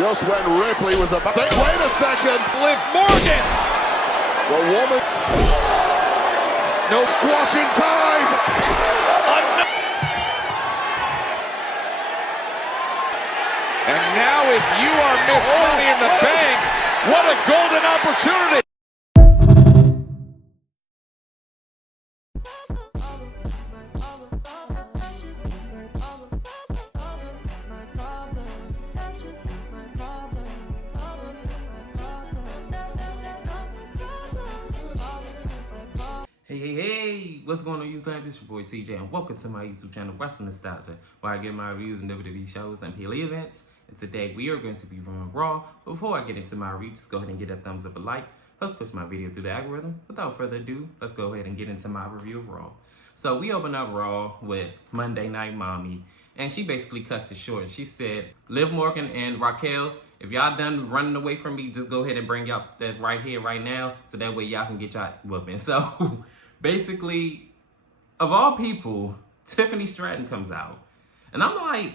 Just when Ripley was about to... Wait a second! Liv Morgan! The woman... No squash in time! And now if you are Miss Money in the Bank, what a golden opportunity! Hey, what's going on YouTube? This is your boy TJ and welcome to my YouTube channel, Wrestling Nostalgia, where I get my reviews on WWE shows and PLE events. And today we are going to be reviewing Raw. But before I get into my review, just go ahead and get a thumbs up, a like. Helps push my video through the algorithm. Without further ado, let's go ahead and get into my review of Raw. So we open up Raw with Monday Night Mommy, and she basically cuts it short. She said, Liv Morgan and Raquel, if y'all done running away from me, just go ahead and bring y'all that right here, right now, so that way y'all can get y'all whooping. So basically, of all people, Tiffany Stratton comes out. And I'm like,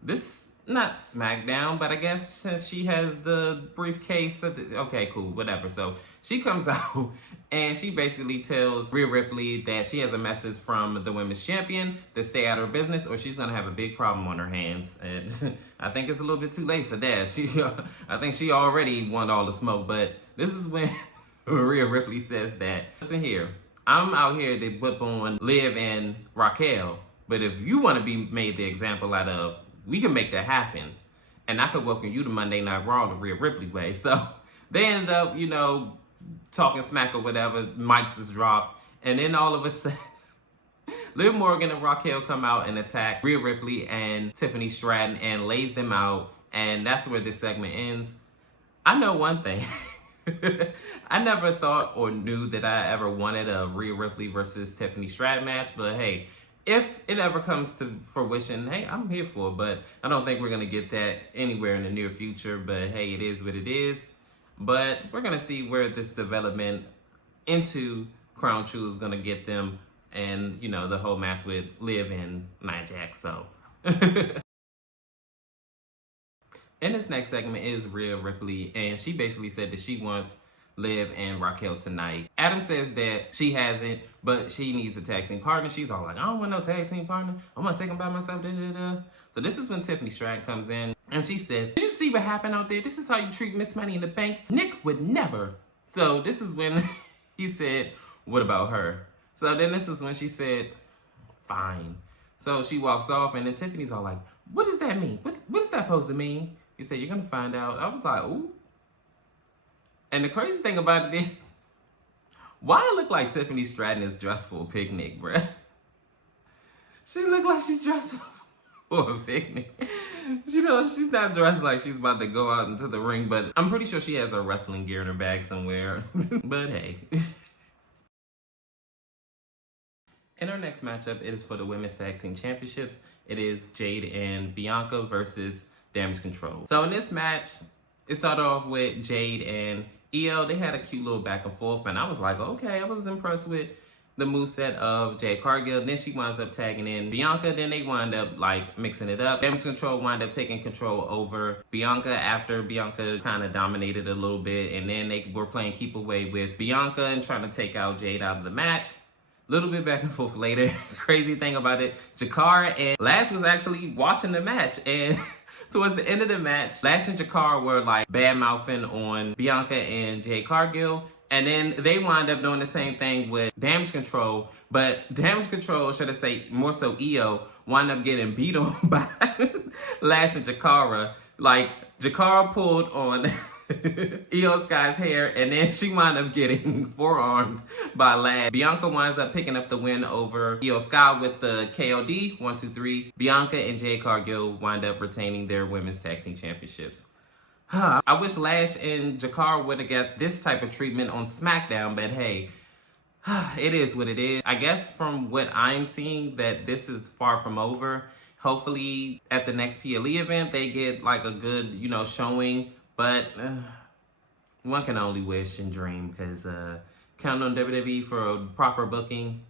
this not SmackDown, but I guess since she has the briefcase, okay, cool, whatever. So she comes out and she basically tells Rhea Ripley that she has a message from the women's champion to stay out of her business or she's gonna have a big problem on her hands. And I think it's a little bit too late for that. I think she already won all the smoke, but this is when Rhea Ripley says that, listen here, I'm out here to whip on Liv and Raquel, but if you want to be made the example out of, we can make that happen. And I could welcome you to Monday Night Raw the Rhea Ripley way. So they end up, you know, talking smack or whatever, mics is dropped, and then all of a sudden, Liv Morgan and Raquel come out and attack Rhea Ripley and Tiffany Stratton and lays them out, and that's where this segment ends. I know one thing. I never thought or knew that I ever wanted a Rhea Ripley versus Tiffany Stratton match, but hey, if it ever comes to fruition, hey, I'm here for it, but I don't think we're going to get that anywhere in the near future, but hey, it is what it is. But we're going to see where this development into Crown Jewel is going to get them, and, you know, the whole match with Liv and Nia Jax, so... And this next segment is Rhea Ripley, and she basically said that she wants Liv and Raquel tonight. Adam says that she hasn't, but she needs a tag team partner. She's all like, I don't want no tag team partner. I'm gonna take them by myself, So this is when Tiffany Stratton comes in, and she says, did you see what happened out there? This is how you treat Miss Money in the Bank? Nick would never. So this is when he said, what about her? So then this is when she said, fine. So she walks off, and then Tiffany's all like, what does that mean? What is that supposed to mean? He said, you're going to find out. I was like, ooh. And the crazy thing about it is, why it look like Tiffany Stratton is dressed for a picnic, bruh? She look like she's dressed for a picnic. She's not dressed like she's about to go out into the ring, but I'm pretty sure she has her wrestling gear in her bag somewhere. But hey. In our next matchup, it is for the Women's Tag Team Championships. It is Jade and Bianca versus Damage Control. So in this match, it started off with Jade and Io. They had a cute little back and forth, and I was like, okay, I was impressed with the moveset of Jade Cargill. Then she winds up tagging in Bianca. Then they wind up like mixing it up. Damage Control wind up taking control over Bianca after Bianca kind of dominated a little bit, and then they were playing keep away with Bianca and trying to take out Jade out of the match. Little bit back and forth later. Crazy thing about it, Jakar and Lash was actually watching the match, and towards the end of the match, Lash and Jakar were like bad-mouthing on Bianca and Jade Cargill, and then they wind up doing the same thing with Damage Control, but Damage Control, should I say more so Io, wind up getting beat on by Lash and Jakara. Like, Jakara pulled on Io Sky's hair, and then she wound up getting forearmed by Lash. Bianca winds up picking up the win over Io Sky with the KOD, 1, 2, 3. Bianca and Jade Cargill wind up retaining their Women's Tag Team Championships. I wish Lash and Jakar would have got this type of treatment on SmackDown, but hey, it is what it is. I guess from what I'm seeing that this is far from over. Hopefully at the next PLE event, they get like a good, you know, showing. But one can only wish and dream, because counting on WWE for a proper booking.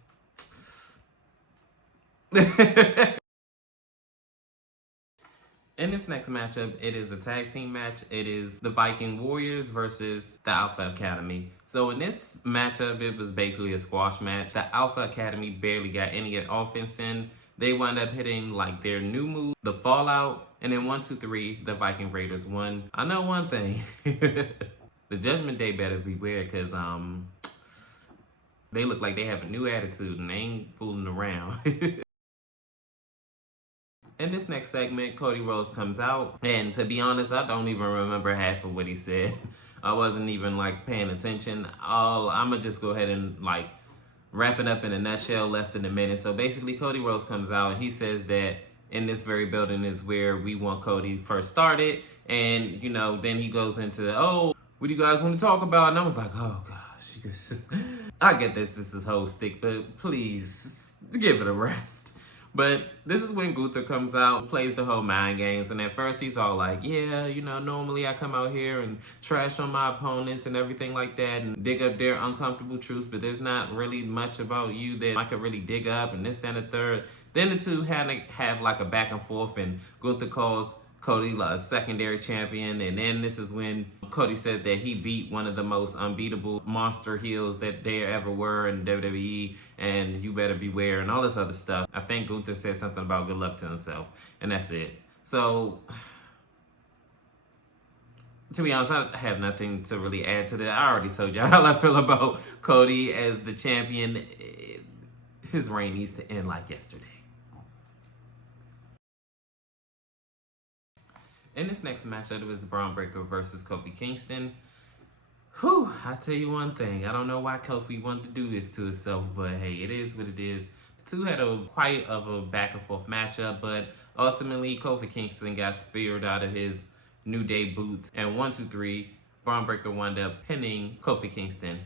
In this next matchup, it is a tag team match. It is the Viking Warriors versus the Alpha Academy. So in this matchup, it was basically a squash match. The Alpha Academy barely got any offense in. They wound up hitting like their new move, the Fallout, and then 1, 2, 3, the Viking Raiders won. I know one thing. The Judgment Day better beware, because they look like they have a new attitude and they ain't fooling around. In this next segment, Cody Rhodes comes out, and to be honest, I don't even remember half of what he said. I wasn't even like paying attention. I'm gonna just go ahead and like wrap it up in a nutshell, less than a minute. So basically, Cody Rhodes comes out and he says that in this very building is where we want Cody first started, and you know, then he goes into, oh, what do you guys want to talk about? And I was like, oh gosh, I get this is his whole stick, but please give it a rest. But this is when Gunther comes out, plays the whole mind games, and at first he's all like, yeah, you know, normally I come out here and trash on my opponents and everything like that and dig up their uncomfortable truths, but there's not really much about you that I could really dig up, and this, that, and the third. Then the two have like a back and forth, and Gunther calls Cody a secondary champion, and then this is when Cody said that he beat one of the most unbeatable monster heels that there ever were in WWE, and you better beware, and all this other stuff. I think Gunther said something about good luck to himself, and that's it. So, to be honest, I have nothing to really add to that. I already told you how I feel about Cody as the champion. His reign needs to end like yesterday. In this next matchup, it was Bron Breakker versus Kofi Kingston. Whew, I tell you one thing. I don't know why Kofi wanted to do this to himself, but hey, it is what it is. The two had quite of a back and forth matchup, but ultimately Kofi Kingston got speared out of his New Day boots. And 1, 2, 3, Bron Breakker wound up pinning Kofi Kingston.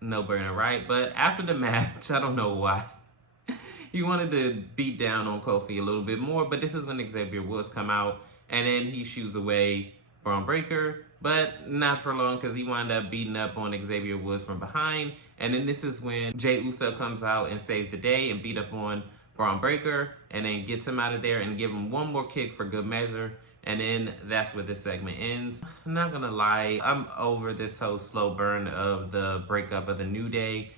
No burner, right? But after the match, I don't know why, he wanted to beat down on Kofi a little bit more, but this is when Xavier Woods come out, and then he shoos away Bron Breakker, but not for long, because he wound up beating up on Xavier Woods from behind. And then this is when Jey Uso comes out and saves the day and beat up on Bron Breakker, and then gets him out of there and give him one more kick for good measure. And then that's where this segment ends. I'm not gonna lie, I'm over this whole slow burn of the breakup of the New Day,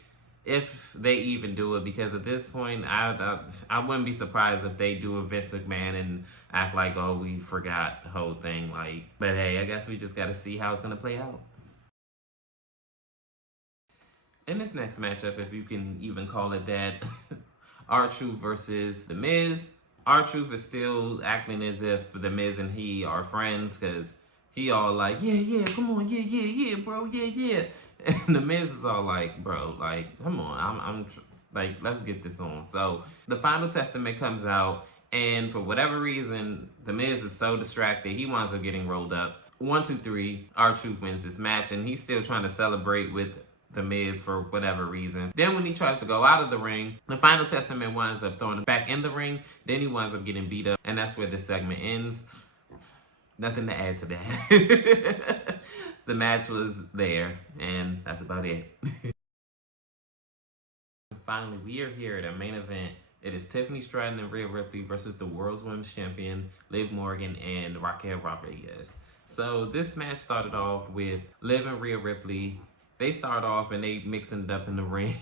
if they even do it, because at this point, I wouldn't be surprised if they do a Vince McMahon and act like, oh, we forgot the whole thing. Like, but hey, I guess we just got to see how it's gonna play out. In this next matchup, if you can even call it that, R-Truth versus The Miz. R-Truth is still acting as if The Miz and he are friends, because he all like, yeah, come on, yeah, bro, yeah. And The Miz is all like, bro, like, come on, I'm like, let's get this on. So the Final Testament comes out, and for whatever reason, The Miz is so distracted, he winds up getting rolled up. 1, 2, 3, R-Truth wins this match, and he's still trying to celebrate with The Miz for whatever reason. Then when he tries to go out of the ring, the Final Testament winds up throwing him back in the ring. Then he winds up getting beat up, and that's where this segment ends. Nothing to add to that. The match was there, and that's about it. Finally, we are here at our main event. It is Tiffany Stratton and Rhea Ripley versus the World's Women's Champion, Liv Morgan and Raquel Rodriguez. So this match started off with Liv and Rhea Ripley. They start off and they mixing it up in the ring.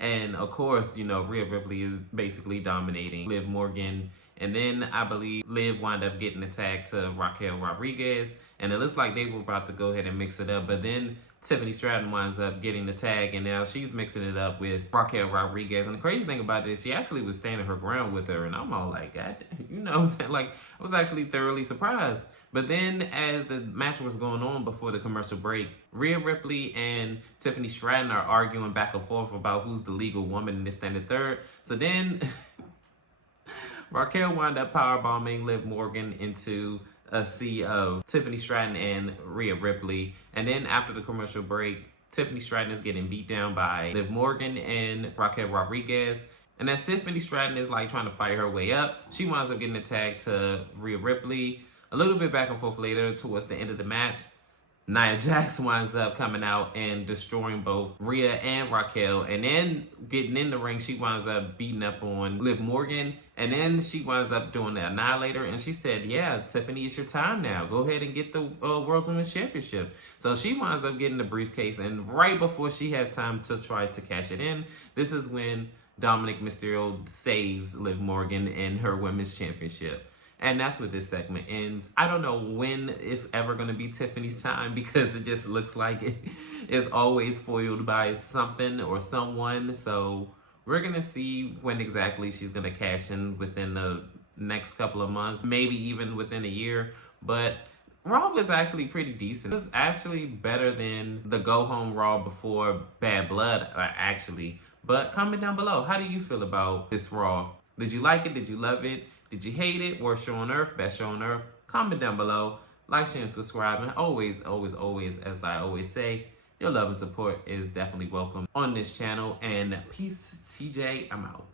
And of course, you know, Rhea Ripley is basically dominating Liv Morgan. And then I believe Liv wound up getting the tag to Raquel Rodriguez. And it looks like they were about to go ahead and mix it up. But then Tiffany Stratton winds up getting the tag. And now she's mixing it up with Raquel Rodriguez. And the crazy thing about this, she actually was standing her ground with her. And I'm all like, God, you know what I'm saying? Like, I was actually thoroughly surprised. But then as the match was going on before the commercial break, Rhea Ripley and Tiffany Stratton are arguing back and forth about who's the legal woman in this, and the third. So then Raquel wound up powerbombing Liv Morgan into a sea of Tiffany Stratton and Rhea Ripley. And then after the commercial break, Tiffany Stratton is getting beat down by Liv Morgan and Raquel Rodriguez. And as Tiffany Stratton is like trying to fight her way up, she winds up getting a tag to Rhea Ripley. A little bit back and forth later towards the end of the match, Nia Jax winds up coming out and destroying both Rhea and Raquel. And then getting in the ring, she winds up beating up on Liv Morgan. And then she winds up doing the Annihilator. And she said, yeah, Tiffany, it's your time now. Go ahead and get the World Women's Championship. So she winds up getting the briefcase. And right before she has time to try to cash it in, this is when Dominic Mysterio saves Liv Morgan and her Women's Championship. And that's where this segment ends. I don't know when it's ever going to be Tiffany's time because it just looks like it is always foiled by something or someone. So we're going to see when exactly she's going to cash in within the next couple of months, maybe even within a year. But Raw was actually pretty decent. It was actually better than the Go Home Raw before Bad Blood, actually. But comment down below, how do you feel about this Raw? Did you like it? Did you love it? Did you hate it? Worst show on earth? Best show on earth? Comment down below. Like, share, and subscribe. And always, always, always, as I always say, your love and support is definitely welcome on this channel. And peace, TJ. I'm out.